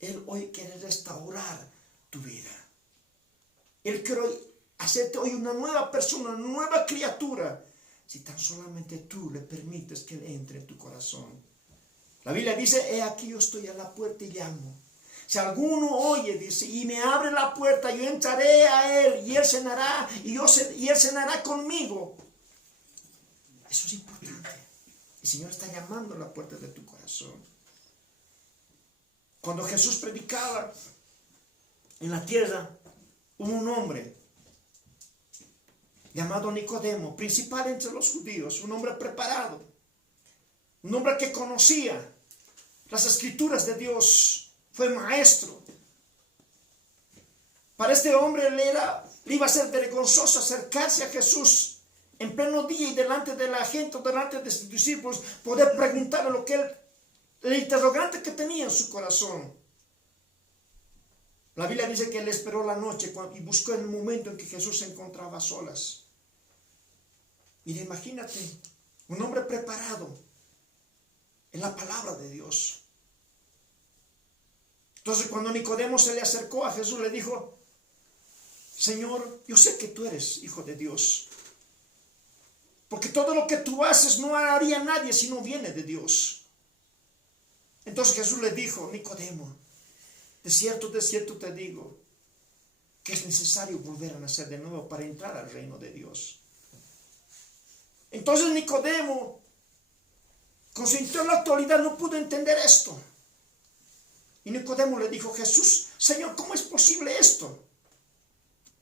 Él hoy quiere restaurar tu vida. Él quiere hacerte hoy una nueva persona, una nueva criatura. Si tan solamente tú le permites que Él entre en tu corazón. La Biblia dice, he aquí yo estoy a la puerta y llamo. Si alguno oye, dice, y me abre la puerta, yo entraré a Él y Él cenará, y Él cenará conmigo. Eso es importante. El Señor está llamando a la puerta de tu corazón. Cuando Jesús predicaba en la tierra, hubo un hombre llamado Nicodemo, principal entre los judíos, un hombre preparado, un hombre que conocía las escrituras de Dios, fue maestro. Para este hombre le iba a ser vergonzoso acercarse a Jesús en pleno día y delante de la gente, delante de sus discípulos, poder preguntarle lo que él, el interrogante que tenía en su corazón. La Biblia dice que él esperó la noche y buscó el momento en que Jesús se encontraba a solas. Mira, imagínate, un hombre preparado en la palabra de Dios. Entonces cuando Nicodemo se le acercó a Jesús, le dijo, Señor, yo sé que tú eres hijo de Dios, porque todo lo que tú haces no haría nadie si no viene de Dios. Entonces Jesús le dijo, Nicodemo, de cierto te digo, que es necesario volver a nacer de nuevo para entrar al reino de Dios. Entonces Nicodemo, con su intelectualidad, no pudo entender esto. Y Nicodemo le dijo, Jesús, Señor, ¿cómo es posible esto?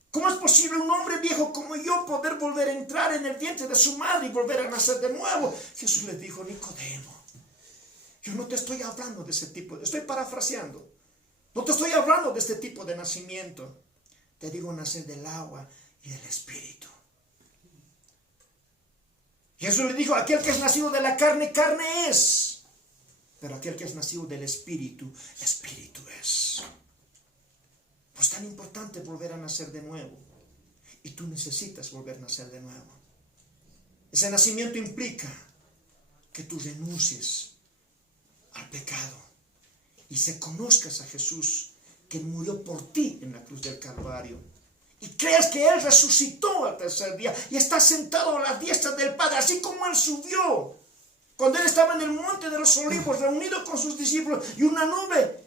¿Cómo es posible un hombre viejo como yo poder volver a entrar en el vientre de su madre y volver a nacer de nuevo? Jesús le dijo, Nicodemo, yo no te estoy hablando de ese tipo, estoy parafraseando. No te estoy hablando de este tipo de nacimiento. Te digo nacer del agua y del espíritu. Jesús le dijo, aquel que es nacido de la carne, carne es. Pero aquel que es nacido del espíritu, espíritu es. Pues tan importante volver a nacer de nuevo. Y tú necesitas volver a nacer de nuevo. Ese nacimiento implica que tú renuncies al pecado y se conozcas a Jesús, que murió por ti en la cruz del Calvario. Y creas que Él resucitó al tercer día y está sentado a la diestra del Padre, así como Él subió. Cuando Él estaba en el monte de los olivos, reunido con sus discípulos, y una nube,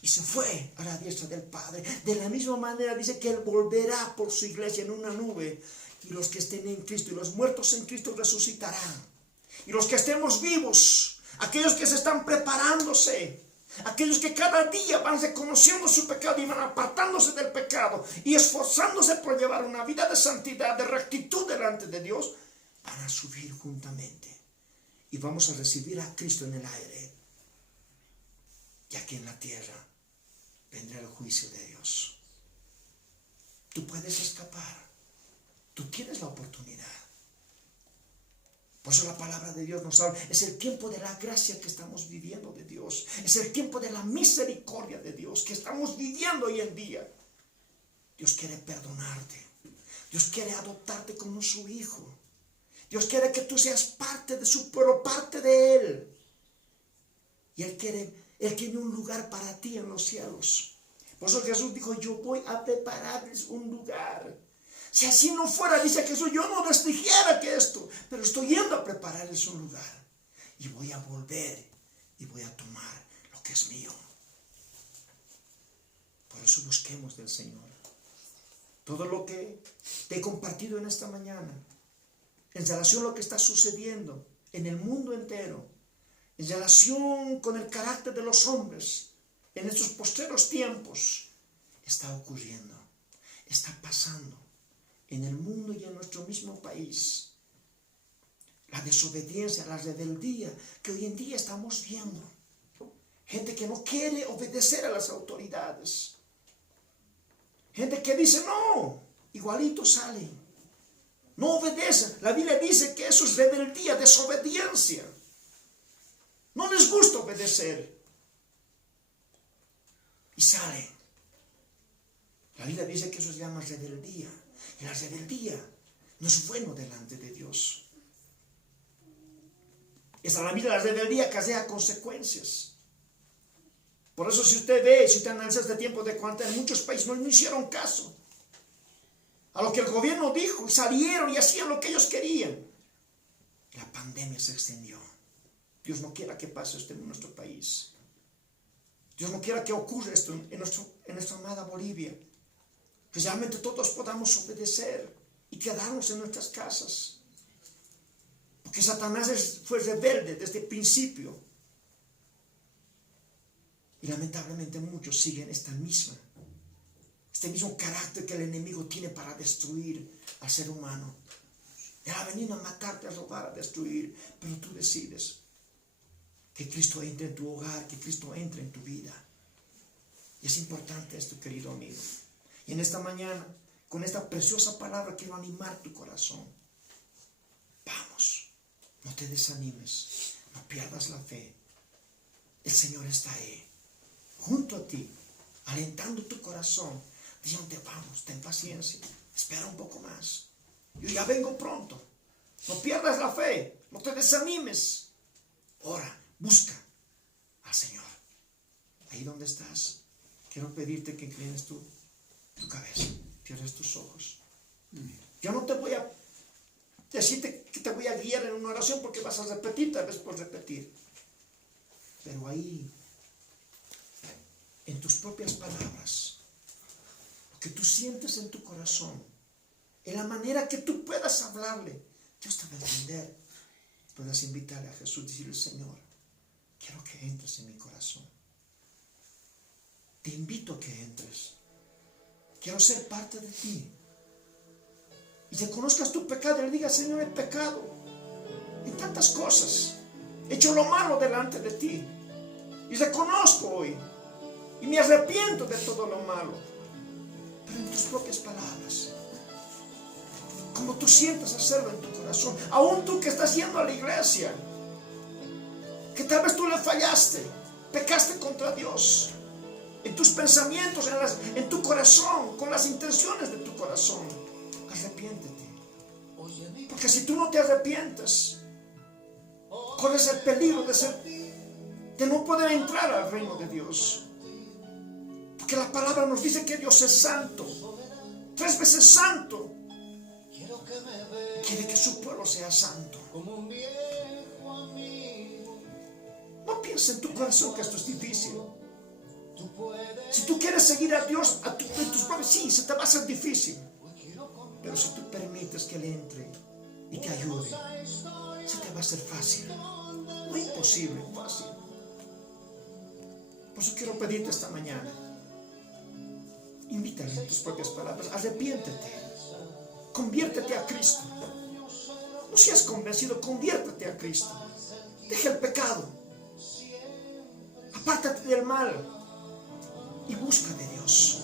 y se fue a la diestra del Padre. De la misma manera dice que Él volverá por su iglesia en una nube, y los que estén en Cristo y los muertos en Cristo resucitarán. Y los que estemos vivos, aquellos que se están preparándose, aquellos que cada día van reconociendo su pecado y van apartándose del pecado y esforzándose por llevar una vida de santidad, de rectitud delante de Dios, van a subir juntamente. Y vamos a recibir a Cristo en el aire. Y aquí en la tierra vendrá el juicio de Dios. Tú puedes escapar. Tú tienes la oportunidad. Por eso la palabra de Dios nos habla. Es el tiempo de la gracia que estamos viviendo de Dios. Es el tiempo de la misericordia de Dios que estamos viviendo hoy en día. Dios quiere perdonarte. Dios quiere adoptarte como su hijo. Dios quiere que tú seas parte de su pueblo, parte de Él. Y Él tiene un lugar para ti en los cielos. Por eso Jesús dijo, yo voy a prepararles un lugar. Si así no fuera, dice Jesús, yo no les dijera que esto, pero estoy yendo a prepararles un lugar. Y voy a volver y voy a tomar lo que es mío. Por eso busquemos del Señor. Todo lo que te he compartido en esta mañana, en relación a lo que está sucediendo en el mundo entero, en relación con el carácter de los hombres, en estos postreros tiempos, está ocurriendo, está pasando en el mundo y en nuestro mismo país. la desobediencia, la rebeldía que hoy en día estamos viendo. Gente que no quiere obedecer a las autoridades. Gente que dice no, igualito sale. No obedecen. La Biblia dice que eso es rebeldía, desobediencia. No les gusta obedecer. Y salen. La Biblia dice que eso se llama rebeldía. Y la rebeldía no es bueno delante de Dios. Esa la vida, la rebeldía acarrea consecuencias. Por eso si usted ve, si usted analiza este tiempo de cuarentena, en muchos países no hicieron caso a lo que el gobierno dijo y salieron y hacían lo que ellos querían. La pandemia se extendió. Dios no quiera que pase esto en nuestro país. Dios no quiera que ocurra esto en nuestra amada Bolivia. Que realmente todos podamos obedecer y quedarnos en nuestras casas. Porque Satanás fue rebelde desde el principio. Y lamentablemente muchos siguen este mismo carácter que el enemigo tiene para destruir al ser humano. Él ha venido a matarte, a robar, a destruir. Pero tú decides que Cristo entre en tu hogar, que Cristo entre en tu vida. Y es importante esto, querido amigo. Y en esta mañana, con esta preciosa palabra, quiero animar tu corazón. Vamos, no te desanimes, no pierdas la fe. El Señor está ahí, junto a ti, alentando tu corazón, diciéndote, vamos, ten paciencia, espera un poco más. Yo ya vengo pronto. No pierdas la fe, no te desanimes. Ora, busca al Señor. Ahí donde estás, quiero pedirte que inclines tu cabeza, cierres tus ojos. Yo no te voy a decirte que te voy a guiar en una oración porque vas a repetir, tal vez por repetir. Pero ahí, en tus propias palabras, lo que tú sientes en tu corazón, en la manera que tú puedas hablarle, Dios te va a entender. Puedas invitarle a Jesús y decirle, Señor, quiero que entres en mi corazón. Te invito a que entres. Quiero ser parte de ti. Y reconozcas tu pecado y le digas, Señor, he pecado en tantas cosas. He hecho lo malo delante de ti. Y reconozco hoy. Y me arrepiento de todo lo malo. Pero en tus propias palabras. Como tú sientas hacerlo en tu corazón. Aún tú que estás yendo a la iglesia. Que tal vez tú le fallaste. Pecaste contra Dios. En tus pensamientos, en tu corazón, con las intenciones de tu corazón. Arrepiéntete. Porque si tú no te arrepientes, corres el peligro de no poder entrar al reino de Dios. Porque la palabra nos dice que Dios es santo. 3 veces santo. Quiere que su pueblo sea santo. No pienses en tu corazón que esto es difícil. Si tú quieres seguir a Dios en tus propios, sí, se te va a hacer difícil. Pero si tú permites que Él entre y te ayude, se te va a hacer fácil. No imposible, fácil. Por eso quiero pedirte esta mañana, invítale en tus propias palabras, arrepiéntete, conviértete a Cristo. No seas convencido, conviértete a Cristo. Deja el pecado, apártate del mal y busca de Dios.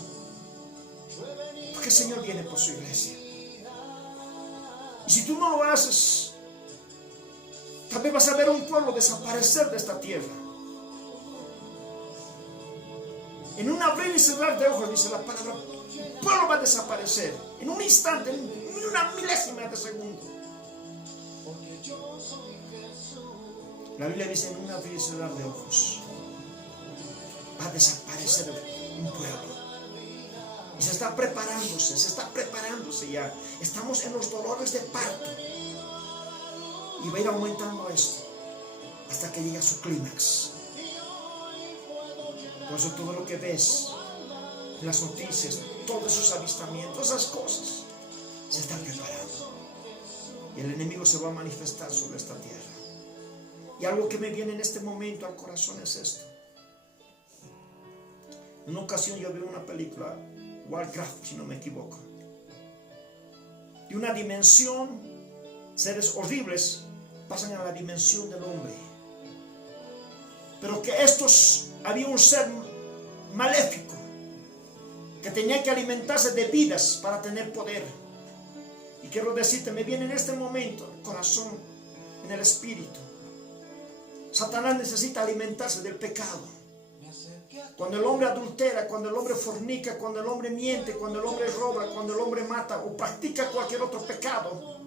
Porque el Señor viene por su iglesia. Y si tú no lo haces, también vas a ver a un pueblo desaparecer de esta tierra. En un abrir y cerrar de ojos, dice la palabra, el pueblo va a desaparecer. En un instante, en una milésima de segundo. La Biblia dice, en un abrir y cerrar de ojos, va a desaparecer un pueblo. Y se está preparándose ya. Estamos en los dolores de parto. Y va a ir aumentando esto hasta que llegue a su clímax. Por eso todo lo que ves en las noticias, todos esos avistamientos, esas cosas, se están preparando. Y el enemigo se va a manifestar sobre esta tierra. Y algo que me viene en este momento al corazón es esto. En una ocasión yo vi una película, Warcraft, si no me equivoco, de una dimensión, seres horribles, pasan a la dimensión del hombre. Pero que había un ser maléfico que tenía que alimentarse de vidas para tener poder. Y quiero decirte, me viene en este momento el corazón, en el espíritu. Satanás necesita alimentarse del pecado. Cuando el hombre adultera, cuando el hombre fornica, cuando el hombre miente, cuando el hombre roba, cuando el hombre mata o practica cualquier otro pecado,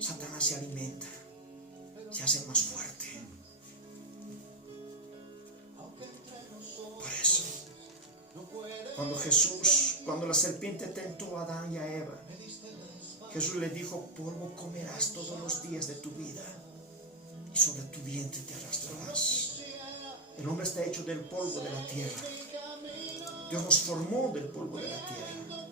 Satanás se alimenta, se hace más fuerte. Por eso, cuando la serpiente tentó a Adán y a Eva, Jesús le dijo: polvo comerás todos los días de tu vida y sobre tu vientre te arrastrarás. El hombre está hecho del polvo de la tierra. Dios nos formó del polvo de la tierra.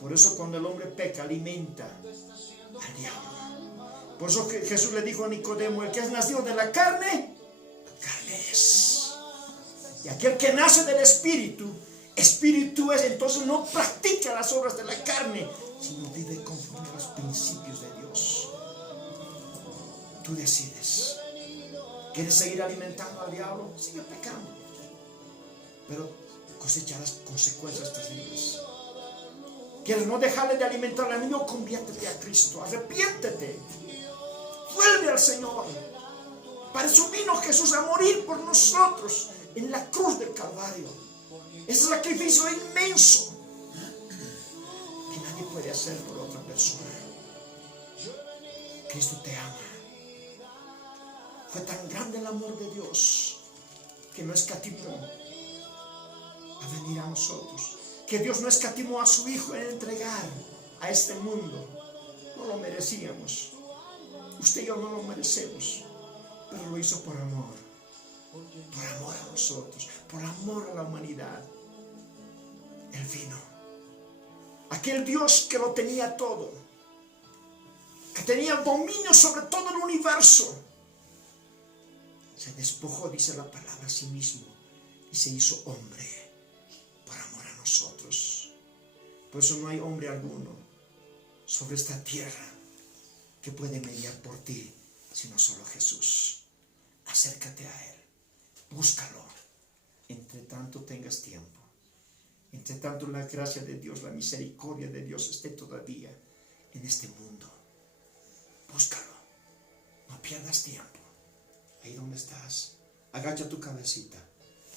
Por eso cuando el hombre peca, alimenta al diablo. Por eso Jesús le dijo a Nicodemo: el que es nacido de la carne, carne es. Y aquel que nace del espíritu, espíritu es. Entonces no practica las obras de la carne, sino vive conforme a los principios de Dios. Tú decides. ¿Quieres seguir alimentando al diablo? Sigue pecando, pero cosecharás consecuencias terribles. ¿Quieres no dejarle de alimentar al niño? Conviértete a Cristo, arrepiéntete, vuelve al Señor. Para eso vino Jesús a morir por nosotros en la cruz del Calvario. Ese sacrificio inmenso que nadie puede hacer por otra persona. Cristo te ama. Fue tan grande el amor de Dios que no escatimó a venir a nosotros. Que Dios no escatimó a su Hijo en entregar a este mundo. No lo merecíamos. Usted y yo no lo merecemos. Pero lo hizo por amor. Por amor a nosotros. Por amor a la humanidad. Él vino. Aquel Dios que lo tenía todo. Que tenía dominio sobre todo el universo. Se despojó, dice la palabra, a sí mismo y se hizo hombre por amor a nosotros. Por eso no hay hombre alguno sobre esta tierra que puede mediar por ti, sino solo Jesús. Acércate a Él, búscalo, entre tanto tengas tiempo, entre tanto la gracia de Dios, la misericordia de Dios esté todavía en este mundo. Búscalo, no pierdas tiempo. Ahí donde estás, agacha tu cabecita.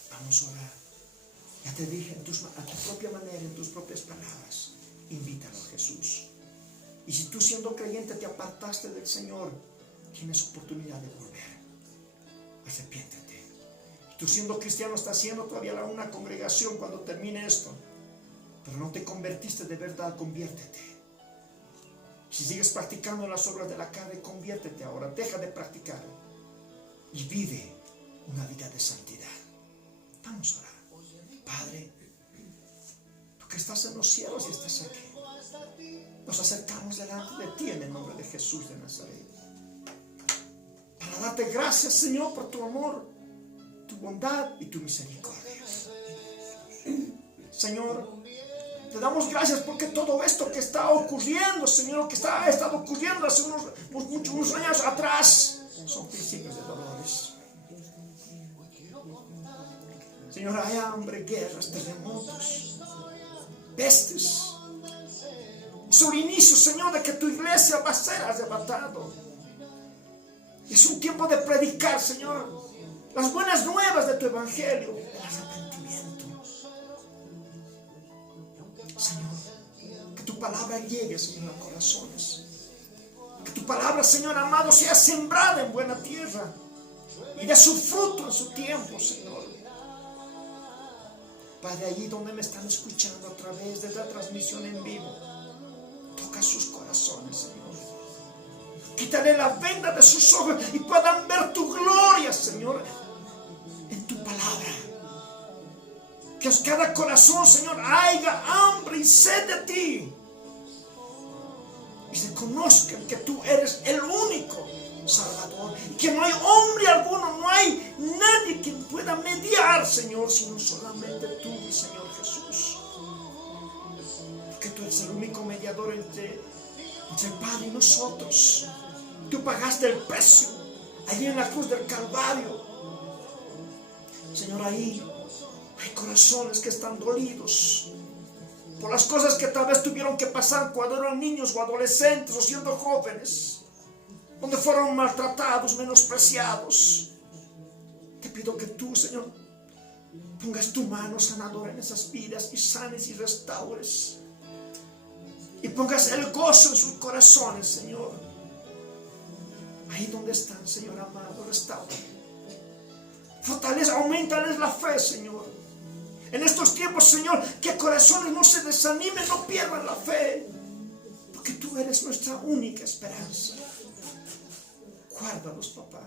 Vamos a orar. Ya te dije, a tu propia manera, en tus propias palabras, invítalo a Jesús. Y si tú siendo creyente te apartaste del Señor, tienes oportunidad de volver. Arrepiéntete. Tú siendo cristiano estás haciendo todavía una congregación cuando termine esto, pero no te convertiste de verdad, conviértete. Si sigues practicando las obras de la carne, conviértete ahora, deja de practicar. Y vive una vida de santidad. Vamos a orar. Padre, tú que estás en los cielos y estás aquí, nos acercamos delante de ti en el nombre de Jesús de Nazaret. Para darte gracias, Señor, por tu amor, tu bondad y tu misericordia. Señor, te damos gracias porque todo esto que está ocurriendo, Señor, que ha estado ocurriendo hace unos años atrás, son principios de dolores. Señor, hay hambre, guerras, terremotos, pestes. Es un inicio, Señor, de que tu iglesia va a ser arrebatado. Es un tiempo de predicar, Señor, las buenas nuevas de tu evangelio, el arrepentimiento. Señor, que tu palabra llegue, Señor, a corazones. Que tu palabra, Señor amado, sea sembrada en buena tierra y dé su fruto en su tiempo, Señor. Padre, allí donde me están escuchando a través de la transmisión en vivo, toca sus corazones, Señor. Quítale la venda de sus ojos y puedan ver tu gloria, Señor, en tu palabra. Que cada corazón, Señor, haya hambre y sed de ti. Y reconozcan que tú eres el único Salvador. Y que no hay hombre alguno, no hay nadie que pueda mediar, Señor, sino solamente tú, mi Señor Jesús. Porque tú eres el único mediador entre el Padre y nosotros. Tú pagaste el precio allí en la cruz del Calvario. Señor, ahí hay corazones que están dolidos por las cosas que tal vez tuvieron que pasar cuando eran niños o adolescentes o siendo jóvenes, donde fueron maltratados, menospreciados. Te pido que tú, Señor, pongas tu mano sanadora en esas vidas y sanes y restaures. Y pongas el gozo en sus corazones, Señor. Ahí donde están, Señor amado, restaura. Fortaleza, aumentales la fe, Señor. En estos tiempos, Señor, que corazones no se desanimen, no pierdan la fe. Porque tú eres nuestra única esperanza. Guárdalos, papá.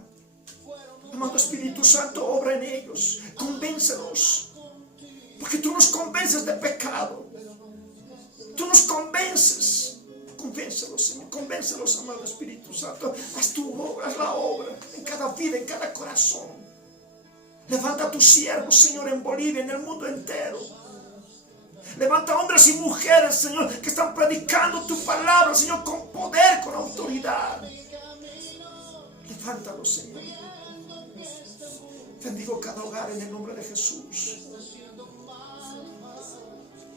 Amado Espíritu Santo, obra en ellos. Convéncelos. Porque tú nos convences de pecado. Tú nos convences. Convéncelos, Señor. Convéncelos, amado Espíritu Santo. Haz tu obra, haz la obra en cada vida, en cada corazón. Levanta a tus siervos, Señor, en Bolivia, en el mundo entero. Levanta hombres y mujeres, Señor, que están predicando tu palabra, Señor, con poder, con autoridad. Levántalos, Señor. Bendigo cada hogar en el nombre de Jesús.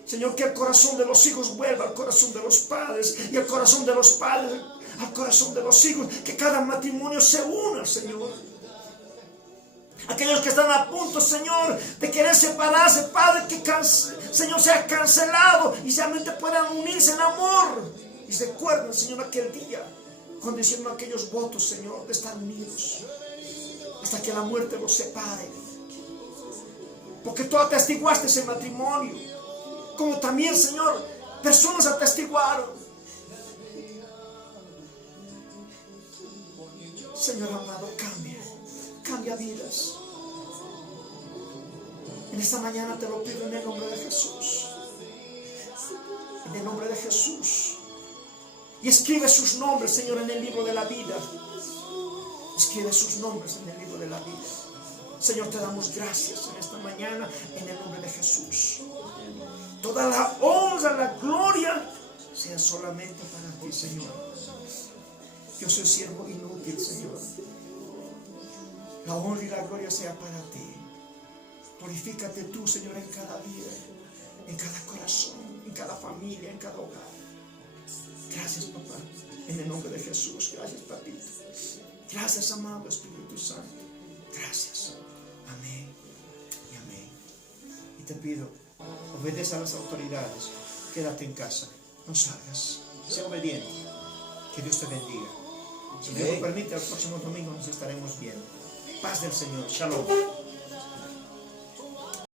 Señor, que el corazón de los hijos vuelva al corazón de los padres, y el corazón de los padres al corazón de los hijos. Que cada matrimonio se una, Señor. Aquellos que están a punto, Señor, de querer separarse, Padre, que Señor sea cancelado y solamente puedan unirse en amor. Y se acuerdan, Señor, aquel día cuando hicieron aquellos votos, Señor, de estar unidos hasta que la muerte los separe. Porque tú atestiguaste ese matrimonio, como también, Señor, personas atestiguaron. Señor amado, cambia vidas. En esta mañana te lo pido en el nombre de Jesús. En el nombre de Jesús. Y escribe sus nombres, Señor, en el libro de la vida. Escribe sus nombres en el libro de la vida. Señor, te damos gracias en esta mañana en el nombre de Jesús. Toda la honra, la gloria sea solamente para ti, Señor. Yo soy siervo inútil, Señor. La honra y la gloria sea para ti. Glorifícate tú, Señor, en cada vida, en cada corazón, en cada familia, en cada hogar. Gracias, papá, en el nombre de Jesús. Gracias, papito. Gracias, amado Espíritu Santo. Gracias. Amén y amén. Y te pido, obedece a las autoridades. Quédate en casa. No salgas. Sé obediente. Que Dios te bendiga. Si Dios lo permite, el próximo domingo nos estaremos viendo. Paz del Señor. Shalom.